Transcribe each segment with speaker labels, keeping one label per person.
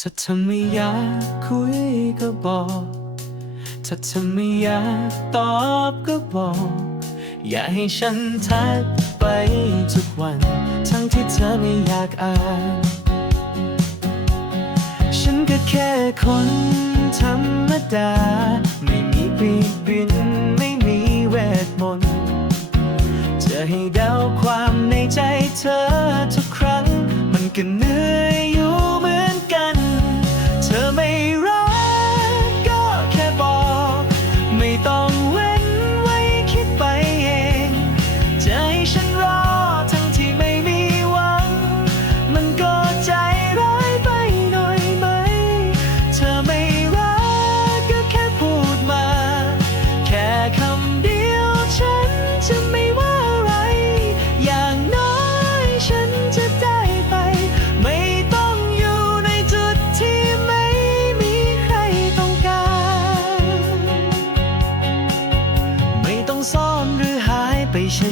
Speaker 1: ถ้าเธอไม่อยากคุยก็บอก ถ้าเธอไม่อยากตอบก็บอก อย่าให้ฉันทักไปทุกวัน ทั้งที่เธอไม่อยากอ่าน ฉันก็แค่คนธรรมดา ไม่มีปีกบินไม่มีเวทมนต์จะให้เดาความในใจเธอทุกครั้ง มันก็เหนื่อย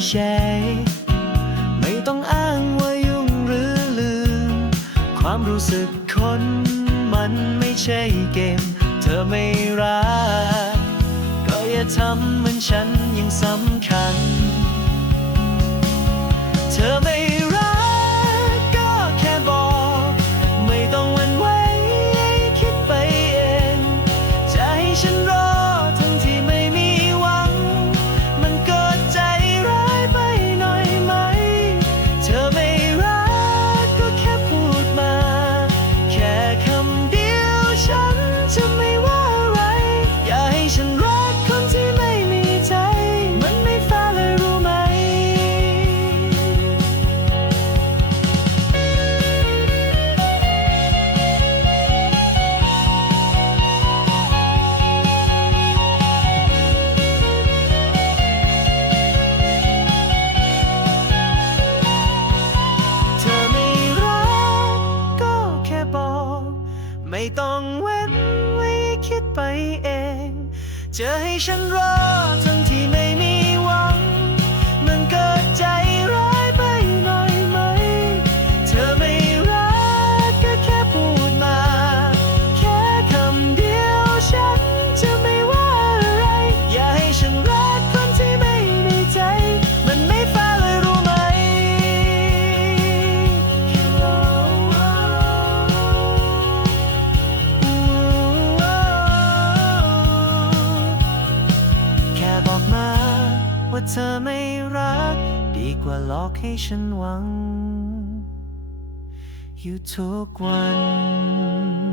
Speaker 1: เฉยไม่ต้องอ้างว่ายุ่งหรือลืม ความรู้สึกคนมันไม่ใช่เกม เธอไม่รัก ก็อย่าทำเหมือนฉันยังซ้ำ ไม่ต้องเว้นไว้คิดไปเองจะให้ฉันรอทั้งที่ไม่ ว่าเธอไม่รัก ดีกว่าหลอกให้ฉันหวัง อยู่ทุกวัน